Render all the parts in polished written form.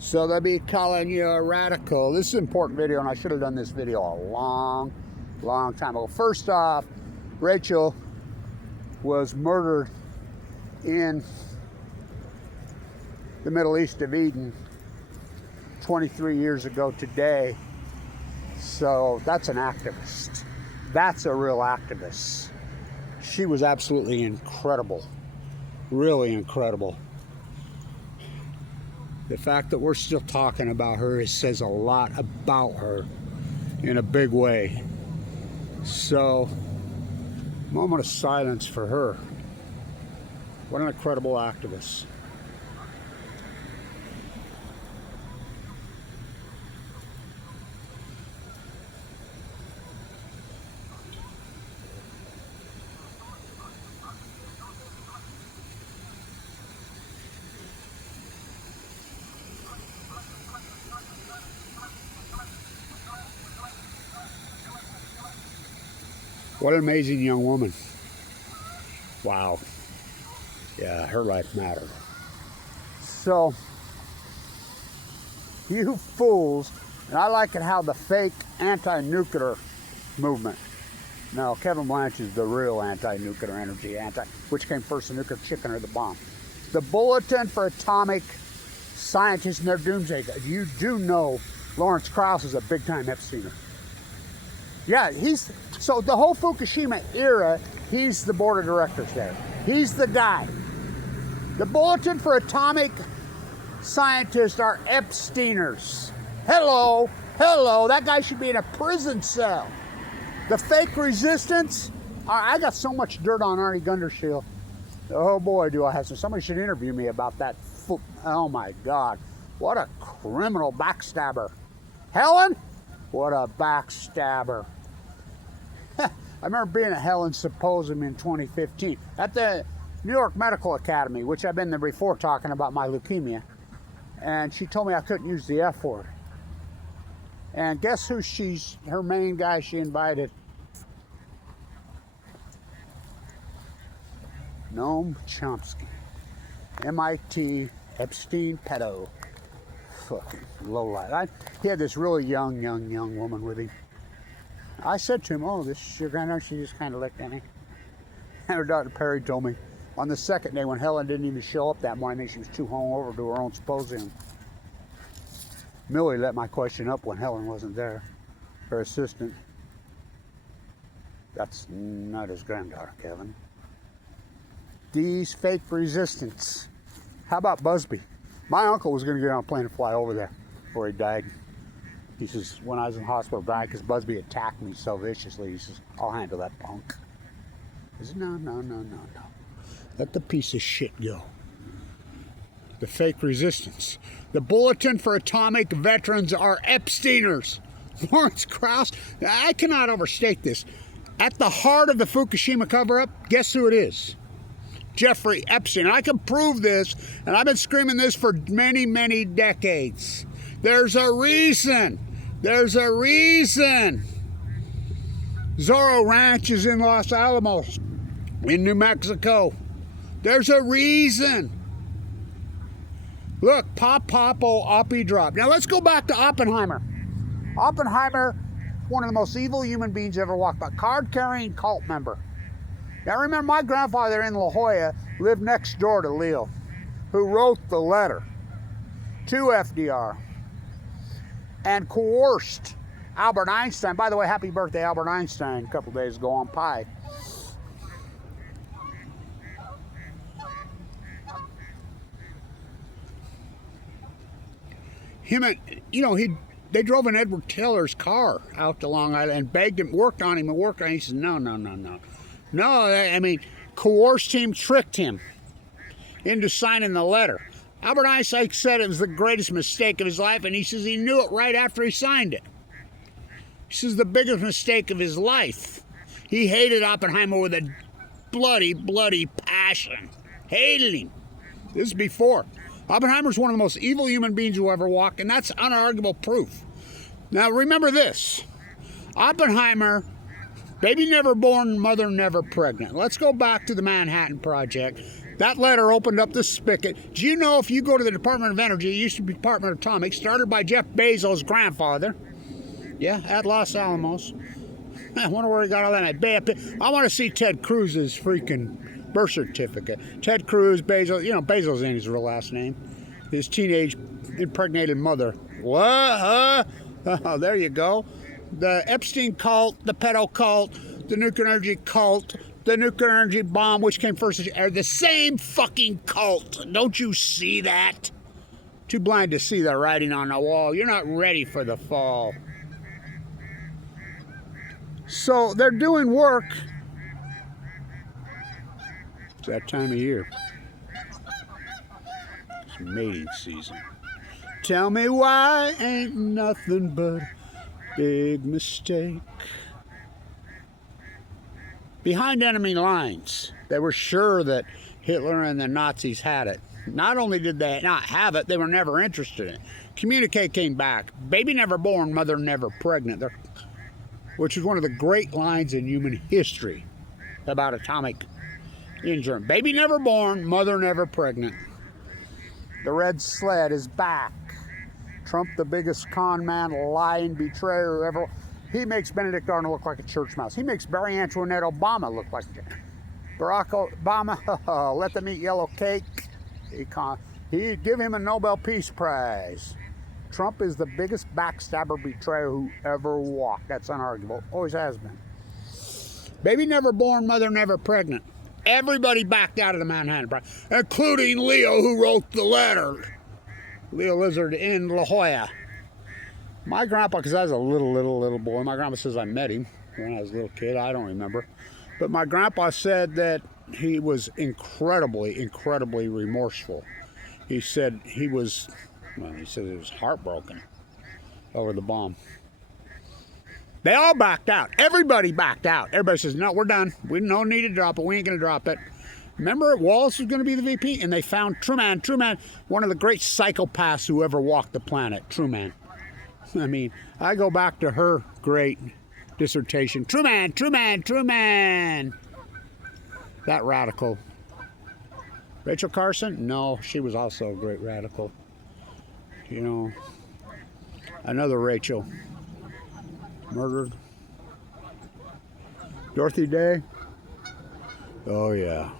So they'll be calling you a radical. This is an important video, and I should have done this video a long time ago. First off, Rachel was murdered in the Middle East of Eden 23 years ago today. So that's an activist. That's a real activist. She was absolutely incredible. Really incredible. The fact that we're still talking about her says a lot about her in a big way. So, moment of silence for her. What an incredible activist. What an amazing young woman. Wow. Yeah, her life mattered. So, you fools, and I like it how the fake anti-nuclear movement. No, Kevin Blanch is the real anti-nuclear energy, which came first, the nuclear chicken or the bomb. The Bulletin for Atomic Scientists and their Doomsday. You do know Lawrence Krauss is a big-time Epsteiner. Yeah, so the whole Fukushima era, he's the board of directors there. He's the guy. The Bulletin for Atomic Scientists are Epsteiners. Hello, that guy should be in a prison cell. The fake resistance, I got so much dirt on Arnie Gundershield. Oh boy, do I have some. Somebody should interview me about that. Oh my God, what a criminal backstabber. Helen, what a backstabber. I remember being at Helen's symposium in 2015 at the New York Medical Academy, which I've been there before talking about my leukemia. And she told me I couldn't use the F word. And guess who her main guy she invited? Noam Chomsky. MIT Epstein pedo. Fucking lowlife. He had this really young woman with him. I said to him, oh, this is your granddaughter? She just kind of looked at me. And Dr. Perry told me on the second day when Helen didn't even show up that morning, I think she was too hungover to do her own symposium. Millie let my question up when Helen wasn't there, her assistant. That's not his granddaughter, Kevin. These fake resistance. How about Busby? My uncle was going to get on a plane and fly over there before he died. He says, when I was in the hospital, died because Busby attacked me so viciously. He says, I'll handle that punk. I said, no. Let the piece of shit go. The fake resistance. The Bulletin for Atomic Veterans are Epsteiners. Lawrence Krauss, I cannot overstate this. At the heart of the Fukushima cover-up, guess who it is? Jeffrey Epstein. I can prove this, and I've been screaming this for many decades. There's a reason. Zorro Ranch is in Los Alamos, in New Mexico. There's a reason. Look, pop, oh, oppie drop. Now let's go back to Oppenheimer. Oppenheimer, one of the most evil human beings ever walked by. Card-carrying cult member. Now remember, my grandfather in La Jolla lived next door to Leo, who wrote the letter to FDR and coerced Albert Einstein. By the way, happy birthday, Albert Einstein, a couple days ago on Pi. They drove in Edward Taylor's car out to Long Island and begged him, worked on him. He said, no. No, I mean, coerced him, tricked him into signing the letter. Albert Einstein said it was the greatest mistake of his life, and he says he knew it right after he signed it. He says the biggest mistake of his life. He hated Oppenheimer with a bloody passion. Hated him. This is before. Oppenheimer's one of the most evil human beings who ever walked, and that's unarguable proof. Now remember this. Oppenheimer Baby never born, mother never pregnant. Let's go back to the Manhattan Project. That letter opened up the spigot. Do you know if you go to the Department of Energy, it used to be Department of Atomic, started by Jeff Bezos' grandfather. Yeah, at Los Alamos. I wonder where he got all that. I want to see Ted Cruz's freaking birth certificate. Ted Cruz, Bezos, you know, Bezos ain't his real last name. His teenage impregnated mother. What? Oh, there you go. The Epstein cult, the pedo cult, the nuclear energy cult, the nuclear energy bomb, which came first, are the same fucking cult. Don't you see that? Too blind to see the writing on the wall. You're not ready for the fall. So they're doing work. It's that time of year. It's mating season. Tell me why ain't nothing but a big mistake. Behind enemy lines, they were sure that Hitler and the Nazis had it. Not only did they not have it, they were never interested in it. Communique came back. Baby never born, mother never pregnant. Which is one of the great lines in human history about atomic injury. Baby never born, mother never pregnant. The red sled is back. Trump, the biggest con man, lying betrayer ever. He makes Benedict Arnold look like a church mouse. He makes Barry Antoinette Obama look like Barack Obama. Let them eat yellow cake. He'd give him a Nobel Peace Prize. Trump is the biggest backstabber betrayer who ever walked. That's unarguable. Always has been. Baby never born, mother never pregnant. Everybody backed out of the Manhattan Project, including Leo, who wrote the letter. Leo Lizard in La Jolla. My grandpa, because I was a little boy, my grandpa says I met him when I was a little kid. I don't remember. But my grandpa said that he was incredibly remorseful. He said he was heartbroken over the bomb. They all backed out. Everybody backed out. Everybody says, no, we're done. We don't need to drop it. We ain't going to drop it. Remember, Wallace was going to be the VP, and they found Truman, one of the great psychopaths who ever walked the planet, Truman. I mean, I go back to her great dissertation. Truman. That radical. Rachel Carson? No, she was also a great radical. You know, another Rachel. Murdered. Dorothy Day? Oh, yeah.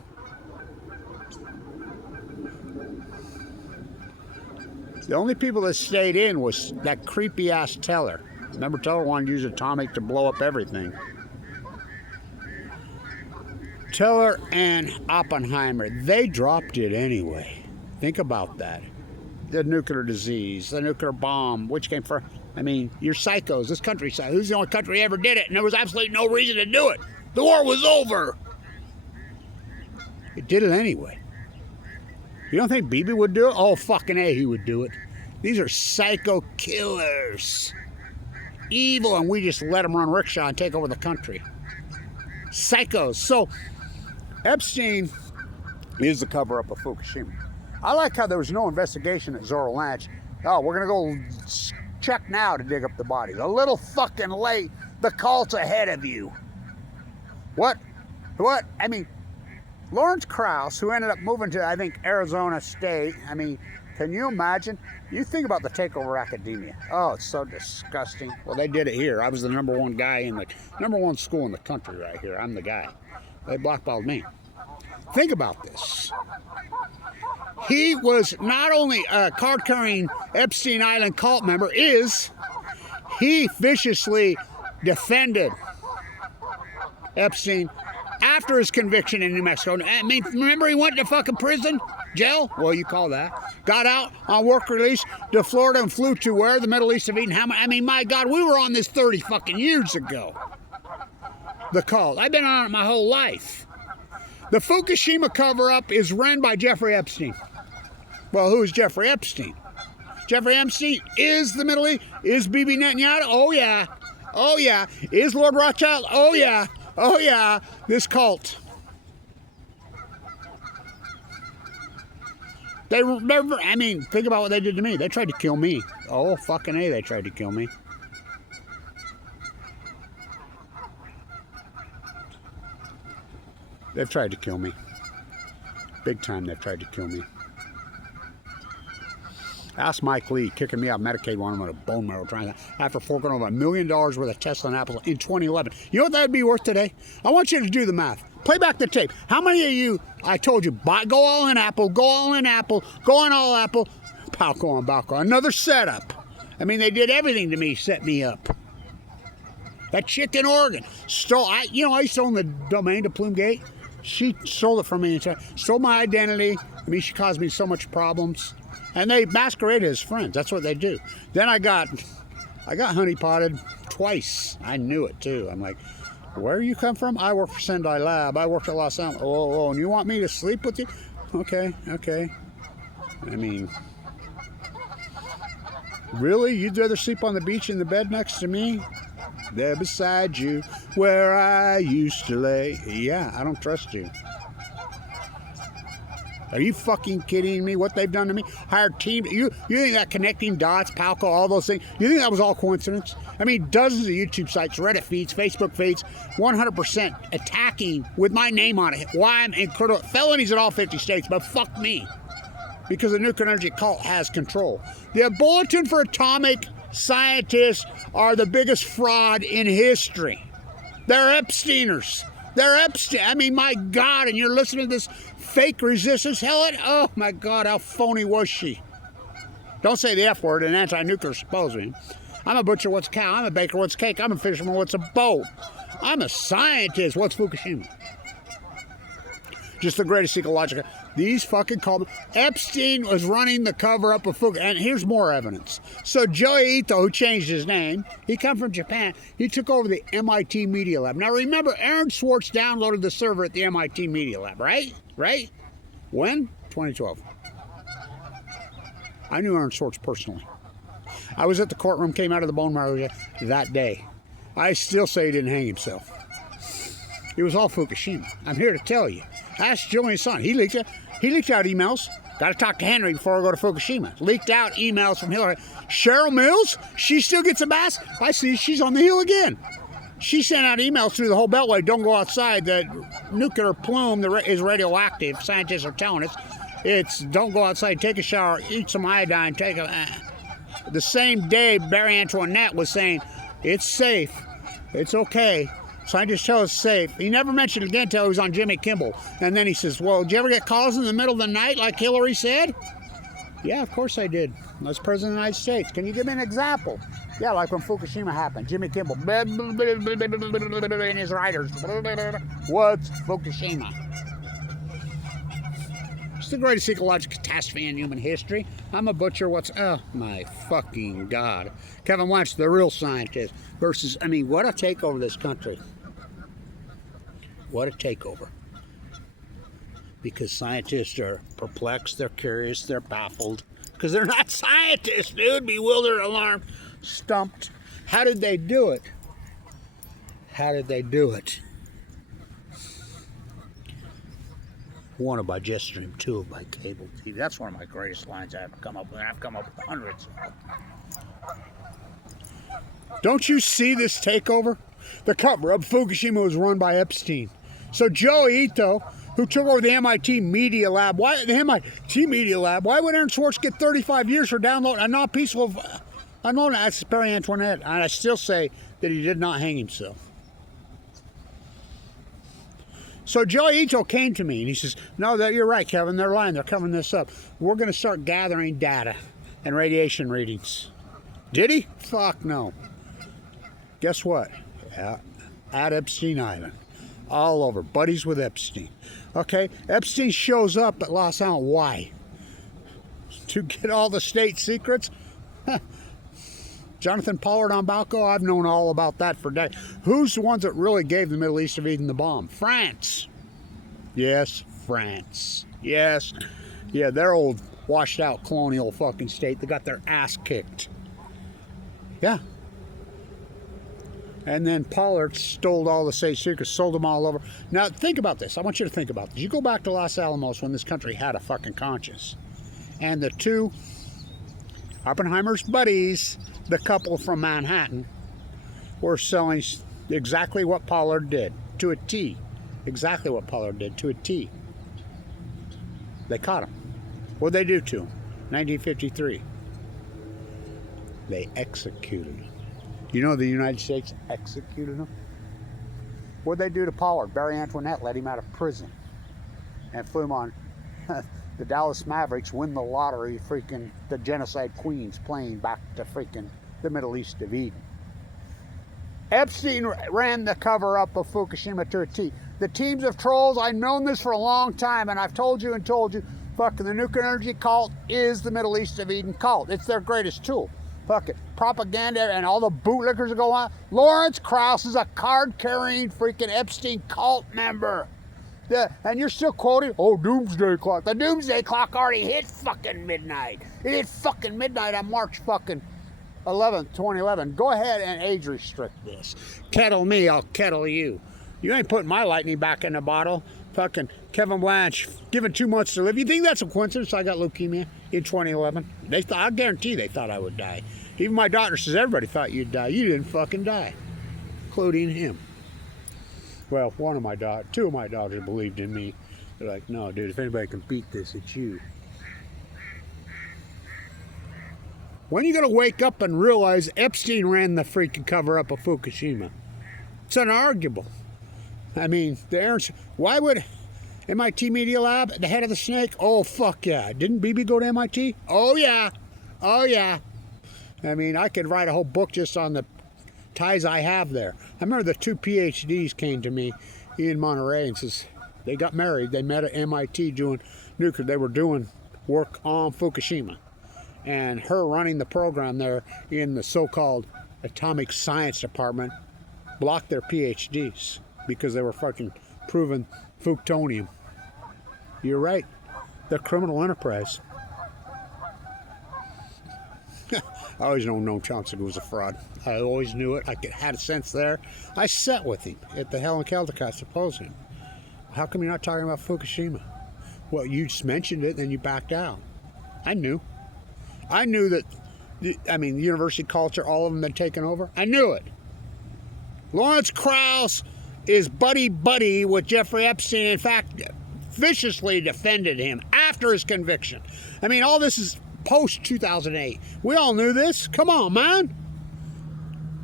The only people that stayed in was that creepy-ass Teller. Remember, Teller wanted to use atomic to blow up everything. Teller and Oppenheimer, they dropped it anyway. Think about that. The nuclear disease, the nuclear bomb, which came first. I mean, you're psychos. This country, who's the only country ever did it? And there was absolutely no reason to do it. The war was over. It did it anyway. You don't think Bibi would do it? Oh, fucking A, he would do it. These are psycho killers. Evil, and we just let them run rickshaw and take over the country. Psychos. So, Epstein is the cover-up of Fukushima. I like how there was no investigation at Zorro Ranch. Oh, we're going to go check now to dig up the bodies. A little fucking late. The cult's ahead of you. What? I mean, Lawrence Krauss, who ended up moving to, I think, Arizona State. I mean, can you imagine? You think about the takeover academia. Oh, it's so disgusting. Well, they did it here. I was the #1 guy in the #1 school in the country right here. I'm the guy. They blackballed me. Think about this. He was not only a card-carrying Epstein Island cult member, he viciously defended Epstein after his conviction in New Mexico. I mean, remember he went to fucking prison? Jail? Well, you call that. Got out on work release to Florida and flew to where? The Middle East of Eden. I mean, my God, we were on this 30 fucking years ago. The cult. I've been on it my whole life. The Fukushima cover-up is run by Jeffrey Epstein. Well, who is Jeffrey Epstein? Jeffrey Epstein is the Middle East. Is Bibi Netanyahu? Oh, yeah. Oh, yeah. Is Lord Rothschild? Oh, yeah. Oh, yeah. This cult. I mean, think about what they did to me. They tried to kill me. Oh, fucking A, they tried to kill me. They've tried to kill me. Big time they've tried to kill me. Ask Mike Lee, kicking me out of Medicaid, wanting with a bone marrow transplant after forking over $1 million worth of Tesla and Apple in 2011. You know what that would be worth today? I want you to do the math. Play back the tape. How many of you, I told you, go all in Apple, go all in Apple, go on all Apple, Palco on Balco. Another setup. I mean, they did everything to me, set me up. That chick in Oregon stole, I used to own the domain to Plumegate. She stole it from me, stole my identity. I mean, she caused me so much problems. And they masqueraded as friends. That's what they do. Then I got honeypotted twice. I knew it too. I'm like, where you come from? I work for Sendai Lab. I work at Los Alamos. Oh, and you want me to sleep with you? Okay. I mean, really? You'd rather sleep on the beach in the bed next to me? There beside you, where I used to lay. Yeah, I don't trust you. Are you fucking kidding me? What they've done to me? Hired team. You think that connecting dots, Palco, all those things, you think that was all coincidence? I mean, dozens of YouTube sites, Reddit feeds, Facebook feeds, 100% attacking with my name on it. Why I'm incredible. Felonies in all 50 states, but fuck me. Because the nuclear energy cult has control. The Bulletin for Atomic Scientists are the biggest fraud in history. They're Epsteiners. They're Epstein. I mean, my God, and you're listening to this fake resistance. Oh my God, how phony was she? Don't say the F word, an anti-nuclear symposium. I'm a butcher, what's a cow? I'm a baker, what's cake? I'm a fisherman, what's a boat? I'm a scientist, what's Fukushima? Just the greatest ecological. These fucking called Epstein was running the cover-up of Fukushima. And here's more evidence. So Joey Ito, who changed his name, he come from Japan. He took over the MIT Media Lab. Now remember, Aaron Swartz downloaded the server at the MIT Media Lab, right? Right? When? 2012. I knew Aaron Swartz personally. I was at the courtroom, came out of the bone marrow that day. I still say he didn't hang himself. It was all Fukushima. I'm here to tell you. Ask Julian's son. He leaked out emails. Got to talk to Henry before I go to Fukushima. Leaked out emails from Hillary. Cheryl Mills, she still gets a bass. I see she's on the hill again. She sent out emails through the whole beltway. Don't go outside. The nuclear plume is radioactive. Scientists are telling us. It's don't go outside. Take a shower. Eat some iodine. The same day, Barry Antoinette was saying, it's safe. It's okay. Scientists tell us safe. He never mentioned it again until he was on Jimmy Kimmel. And then he says, well, did you ever get calls in the middle of the night like Hillary said? Yeah, of course I did. I was president of the United States. Can you give me an example? Yeah, like when Fukushima happened. Jimmy Kimmel. And his writers. What's Fukushima? It's the greatest ecological catastrophe in human history. I'm a butcher. Oh, my fucking God. Kevin Lynch, the real scientist, versus, I mean, what a takeover of this country. What a takeover. Because scientists are perplexed, they're curious, they're baffled. Because they're not scientists, dude. Bewildered, alarmed, stumped. How did they do it? How did they do it? One by Jetstream, two by cable TV. That's one of my greatest lines I've ever come up with. I've come up with hundreds. Don't you see this takeover? The cover-up Fukushima was run by Epstein. So Joe Ito, who took over the MIT Media Lab, why would Aaron Swartz get 35 years for downloading a non-peaceful unloading? That's Barry Antoinette, and I still say that he did not hang himself. So Joey Ito came to me and he says, no, you're right, Kevin, they're lying, they're covering this up. We're going to start gathering data and radiation readings. Did he? Fuck no. Guess what? At Epstein Island. All over. Buddies with Epstein. Okay? Epstein shows up at Los Alamos. Why? To get all the state secrets? Jonathan Pollard on Balco, I've known all about that for days. Who's the ones that really gave the Middle East of Eden the bomb? France. Yes, France. Yes. Yeah, their old washed out colonial fucking state. They got their ass kicked. Yeah. And then Pollard stole all the state secrets, sold them all over. Now, think about this. I want you to think about this. You go back to Los Alamos when this country had a fucking conscience. And the two Oppenheimer's buddies, the couple from Manhattan, were selling exactly what Pollard did, to a T. Exactly what Pollard did, to a T. They caught him. What'd they do to him? 1953. They executed him. You know the United States executed him? What'd they do to Pollard? Barry Antoinette let him out of prison and flew him on the Dallas Mavericks win the lottery, freaking the genocide queens plane back to freaking the Middle East of Eden. Epstein ran the cover-up of Fukushima to a T. The teams of trolls, I've known this for a long time, and I've told you, fucking the nuclear energy cult is the Middle East of Eden cult. It's their greatest tool. Fucking propaganda and all the bootlickers that go on. Lawrence Krauss is a card-carrying freaking Epstein cult member. And you're still quoting, oh, Doomsday Clock. The Doomsday Clock already hit fucking midnight. It hit fucking midnight on March fucking 11th, 2011. Go ahead and age restrict this. Kettle me, I'll kettle you. You ain't putting my lightning back in the bottle. Fucking Kevin Blanche, given 2 months to live. You think that's a coincidence I got leukemia in 2011? I guarantee they thought I would die. Even my doctor says everybody thought you'd die. You didn't fucking die, including him. Well, two of my daughters believed in me. They're like, no, dude, if anybody can beat this, it's you. When are you going to wake up and realize Epstein ran the freaking cover-up of Fukushima? It's unarguable. I mean, why would MIT Media Lab, the head of the snake? Oh, fuck yeah. Didn't Bibi go to MIT? Oh, yeah. Oh, yeah. I mean, I could write a whole book just on the ties I have there. I remember the 2 PhDs came to me in Monterey and says they got married. They met at MIT doing nuclear. They were doing work on Fukushima. And her running the program there in the so-called atomic science department blocked their PhDs because they were fucking proving Fuktonium. You're right. They're criminal enterprise. I always known Noam Chomsky was a fraud. I always knew it. I had a sense there. I sat with him at the Helen Caldecott Symposium. How come you're not talking about Fukushima? Well, you just mentioned it, then you backed out. I knew. I knew that, the university culture, all of them had taken over. I knew it. Lawrence Krauss is buddy-buddy with Jeffrey Epstein. In fact, viciously defended him after his conviction. I mean, all this is post-2008. We all knew this. Come on, man.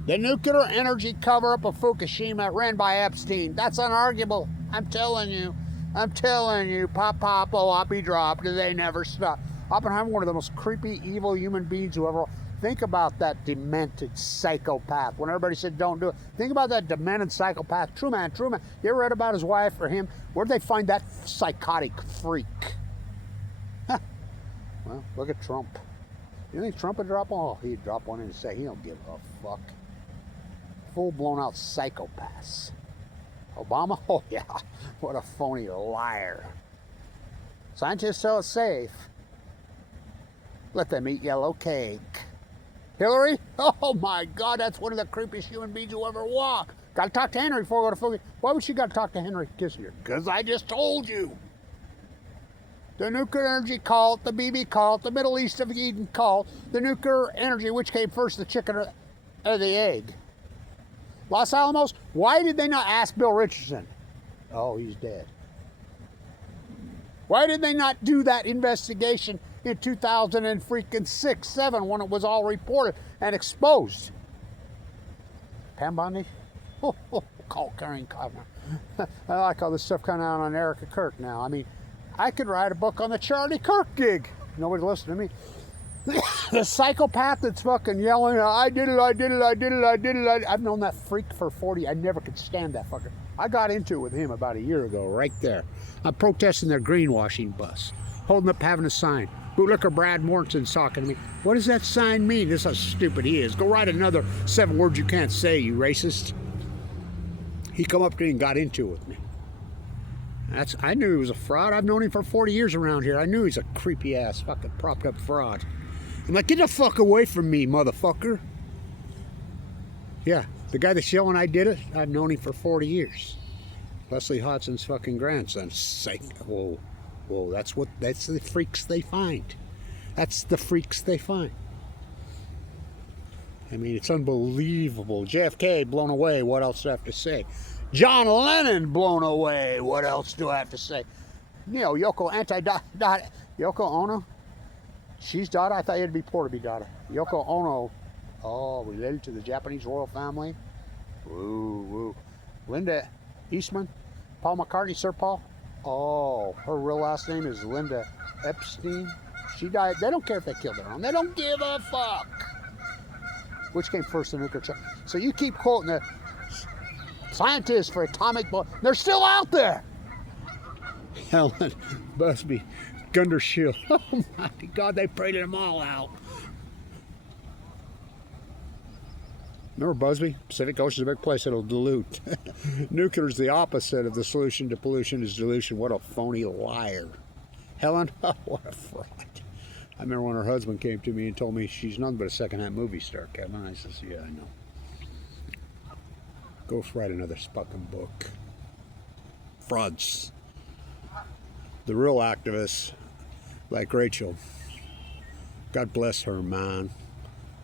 The nuclear energy cover-up of Fukushima ran by Epstein. That's unarguable. I'm telling you. Pop, pop, oh, oppie drop. Do they never stop? Oppenheimer, one of the most creepy, evil human beings who ever... Think about that demented psychopath. When everybody said don't do it, think about that demented psychopath. Truman. You ever read about his wife or him? Where'd they find that psychotic freak? Huh. Well, look at Trump. You think Trump would drop one? Oh, he'd drop one in and say he don't give a fuck. Full blown out psychopaths. Obama? Oh yeah, what a phony liar. Scientists tell us safe. Let them eat yellow cake. Hillary? Oh my God, that's one of the creepiest human beings who ever walked. Got to talk to Henry before we go to Fukushima. Why would she got to talk to Henry Kissinger? Because I just told you. The nuclear energy cult, the BB cult, the Middle East of Eden cult, the nuclear energy, which came first, the chicken or the egg? Los Alamos, why did they not ask Bill Richardson? Oh, he's dead. Why did they not do that investigation in 2006, 7 when it was all reported and exposed? Pam Bondi? Cult carrying cover. I like all this stuff coming out on Erica Kirk now. I mean, I could write a book on the Charlie Kirk gig. Nobody listen to me. The psychopath that's fucking yelling, I did it. I've known that freak for 40. I never could stand that fucker. I got into it with him about a year ago, right there. I'm protesting their greenwashing bus, holding up having a sign. Bootlicker Brad Morrison's talking to me. What does that sign mean? This is how stupid he is. Go write another 7 words you can't say, you racist. He come up to me and got into it with me. I knew he was a fraud. I've known him for 40 years around here. I knew he's a creepy ass fucking propped up fraud. I'm like, get the fuck away from me, motherfucker. Yeah, the guy that's yelling I did it, I've known him for 40 years. Leslie Hodson's fucking grandson. Psych. Whoa, that's the freaks they find. That's the freaks they find. I mean, it's unbelievable. JFK blown away. What else do I have to say? John Lennon blown away. What else do I have to say? You know, Yoko Ono. She's daughter. I thought you had to be poor to be daughter. Yoko Ono. Oh, related to the Japanese royal family. Woo, woo. Linda Eastman. Paul McCartney, Sir Paul. Oh, her real last name is Linda Epstein. She died. They don't care if they killed her own. They don't give a fuck. Which came first, the nuclear check? So you keep quoting the scientists for atomic bomb. They're still out there. Helen Busby, Gunter Shield. Oh my God, they paraded them all out. Remember Busby? Pacific Ocean's a big place. It'll dilute. Nuclear's the opposite of the solution to pollution is dilution. What a phony liar. Helen, oh, what a fraud. I remember when her husband came to me and told me she's nothing but a second-hand movie star, Kevin. I says, yeah, I know. Go write another fucking book. Frauds. The real activists, like Rachel, God bless her, man,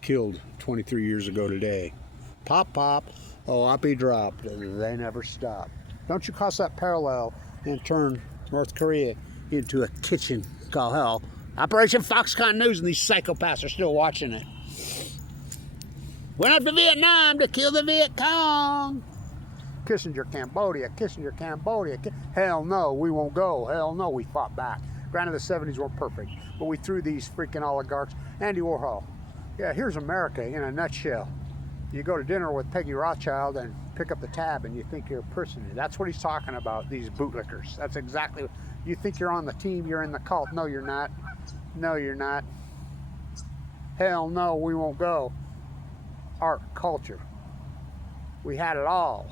killed 23 years ago today. Pop, pop, oh, I'll be dropped. They never stop. Don't you cross that parallel and turn North Korea into a kitchen called hell. Operation Foxconn News, and these psychopaths are still watching it. Went up to Vietnam to kill the Viet Cong. Kissinger, Cambodia, Kissinger, Cambodia. Hell no, we won't go. Hell no, we fought back. Granted, the 70s weren't perfect, but we threw these freaking oligarchs. Andy Warhol. Yeah, here's America in a nutshell. You go to dinner with Peggy Rothschild and pick up the tab and you think you're a person. That's what he's talking about, these bootlickers. That's exactly what you think you're on the team, you're in the cult. No, you're not. No, you're not. Hell no, we won't go. Art, culture. We had it all.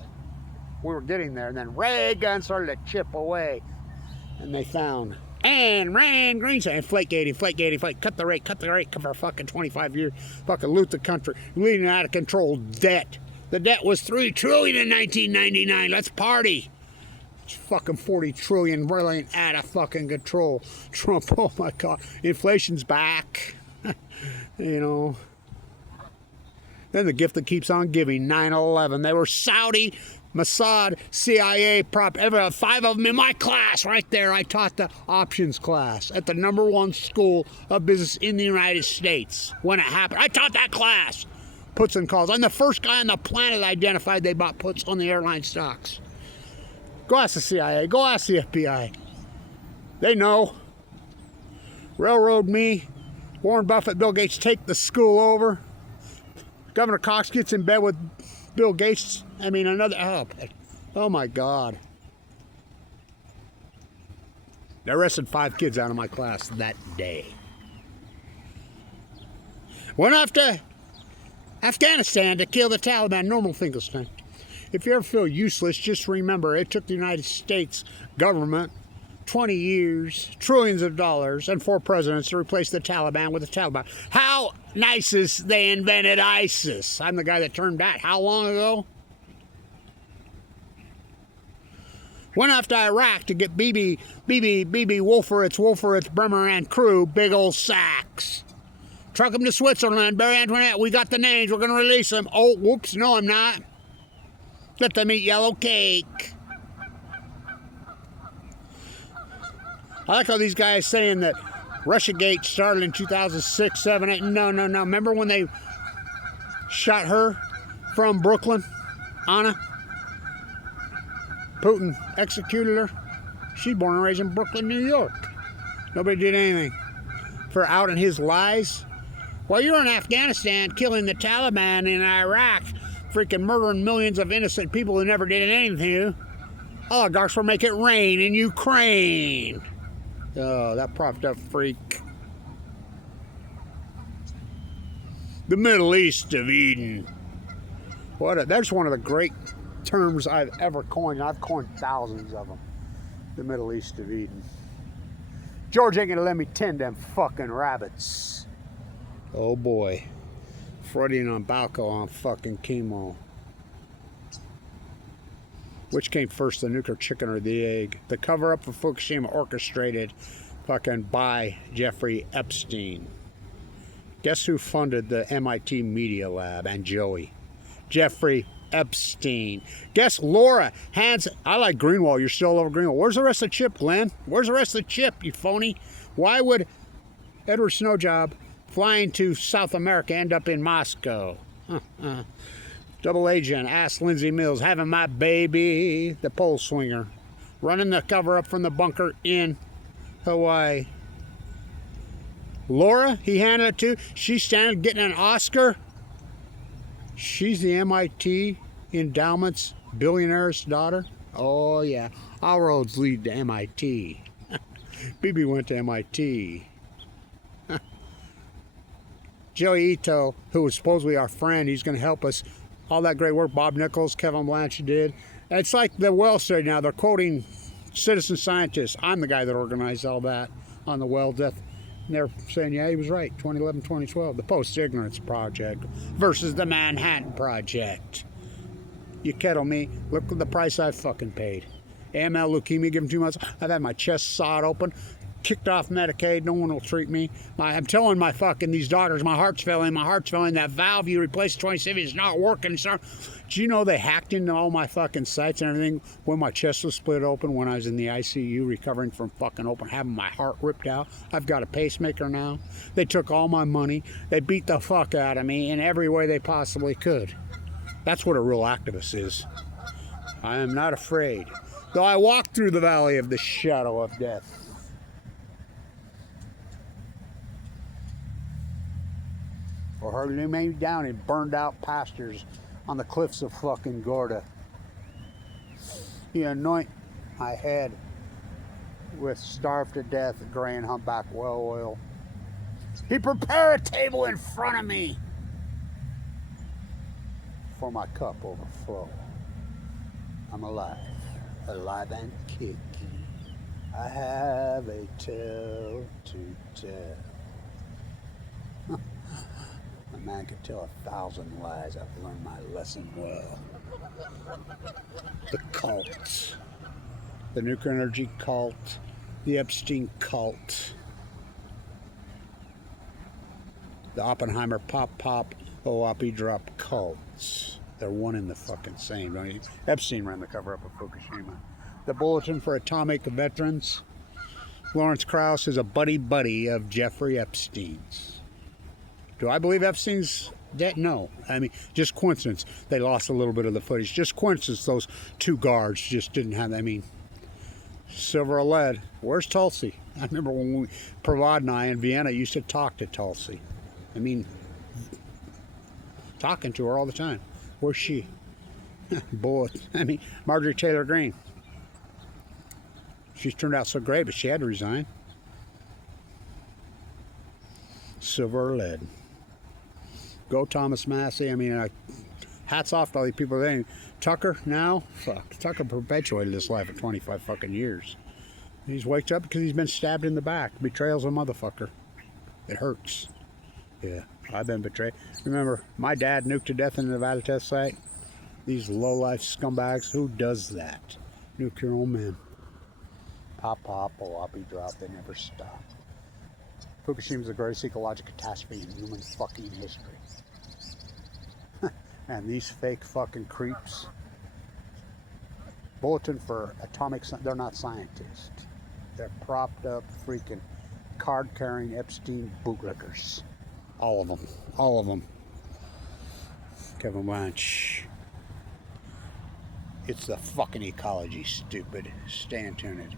We were getting there, and then Reagan started to chip away. And they found Ayn Rand Greenspan, inflate, cut the rate for fucking 25 years, fucking loot the country, leading out of control debt. The debt was $3 trillion in 1999. Let's party. It's fucking 40 trillion, really out of fucking control. Trump, oh my God, inflation's back. You know. Then the gift that keeps on giving, 9/11. They were Saudi, Mossad, CIA, prop, 5 of them in my class right there. I taught the options class at the #1 school of business in the United States when it happened. I taught that class. Puts and calls. I'm the first guy on the planet identified they bought puts on the airline stocks. Go ask the CIA. Go ask the FBI. They know. Railroad me. Warren Buffett, Bill Gates take the school over. Governor Cox gets in bed with Bill Gates. I mean, oh my God. They arrested 5 kids out of my class that day. Went off to Afghanistan to kill the Taliban. Normal Finkelstein. If you ever feel useless, just remember it took the United States government 20 years, trillions of dollars, and 4 presidents to replace the Taliban with the Taliban. How nice is they invented ISIS? I'm the guy that turned that. How long ago? Went off to Iraq to get BB Wolfowitz, Bremer, and crew, big old sacks. Truck them to Switzerland, Barry Antoinette, we got the names, we're going to release them. Oh, whoops, no, I'm not. Let them eat yellow cake. I like how these guys saying that Russiagate started in 2006, 7, 8. No. Remember when they shot her from Brooklyn? Anna? Putin executed her. She's born and raised in Brooklyn, New York. Nobody did anything for outing his lies. While you're in Afghanistan killing the Taliban in Iraq, freaking murdering millions of innocent people who never did anything to you, oligarchs will make it rain in Ukraine. Oh, that propped up freak. The Middle East of Eden. That's one of the great terms I've ever coined. I've coined thousands of them. The Middle East of Eden. George ain't gonna let me tend them fucking rabbits. Oh boy. Freudian on Balco on fucking chemo. Which came first, the nuclear chicken or the egg? The cover-up for Fukushima orchestrated fucking by Jeffrey Epstein. Guess who funded the MIT Media Lab and Joey? Jeffrey Epstein. Guess Laura hands. I like Greenwald. You're still over Greenwald. Where's the rest of the chip, Glenn? Where's the rest of the chip, you phony? Why would Edward Snowjob flying to South America end up in Moscow? Double agent asked Lindsay Mills, having my baby, the pole swinger, running the cover up from the bunker in Hawaii. Laura, he handed it to. She's standing getting an Oscar. She's the MIT endowment's billionaire's daughter. Oh yeah, all roads lead to MIT. Bibi went to MIT. Joey Ito, who was supposedly our friend, he's going to help us. All that great work Bob Nichols, Kevin Blanchard did. It's like the well study now. They're quoting citizen scientists. I'm the guy that organized all that on the well death. And they're saying, yeah, he was right. 2011, 2012. The Post-Ignorance Project versus the Manhattan Project. You kettle me. Look at the price I fucking paid. AML, leukemia, given 2 months. I've had my chest sawed open. Kicked off Medicaid, no one will treat me. I'm telling my fucking these doctors, my heart's failing, that valve you replaced 27 is not working. Do you know they hacked into all my fucking sites and everything when my chest was split open when I was in the ICU recovering from fucking having my heart ripped out? I've got a pacemaker now. They took all my money. They beat the fuck out of me in every way they possibly could. That's what a real activist is. I am not afraid. Though I walk through the valley of the shadow of death. Or her me down in burned out pastures on the cliffs of fucking Gorda. You anoint my head with starved to death gray and humpback well oil. He prepare a table in front of me for my cup overflow. I'm alive and kicking. I have a tale to tell. A man could tell 1,000 lies. I've learned my lesson well. The cults. The nuclear energy cult. The Epstein cult. The Oppenheimer pop, OAPI drop cults. They're one in the fucking same, don't you? Epstein ran the cover-up of Fukushima. The Bulletin for Atomic Veterans. Lawrence Krauss is a buddy of Jeffrey Epstein's. Do I believe Epstein's dead? No. I mean, just coincidence. They lost a little bit of the footage. Just coincidence those two guards just didn't have, I mean, silver or lead. Where's Tulsi? I remember when Pravad and I in Vienna used to talk to Tulsi. I mean, talking to her all the time. Where's she? Boy, I mean, Marjorie Taylor Greene. She's turned out so great, but she had to resign. Silver or lead. Go Thomas Massey. I mean, hats off to all these people. Tucker now, fuck. Tucker perpetuated this life for 25 fucking years. He's waked up because he's been stabbed in the back. Betrayal's a motherfucker. It hurts. Yeah, I've been betrayed. Remember, my dad nuked to death in the Nevada test site. These low-life scumbags. Who does that? Nuke your own men. Pop, OAPI drop. They never stop. Fukushima is the greatest ecological catastrophe in human fucking history. And these fake fucking creeps. Bulletin for Atomic, they're not scientists. They're propped up freaking card-carrying Epstein bootlickers. All of them. All of them. Kevin Blanch. It's the fucking ecology, stupid. Stay tuned.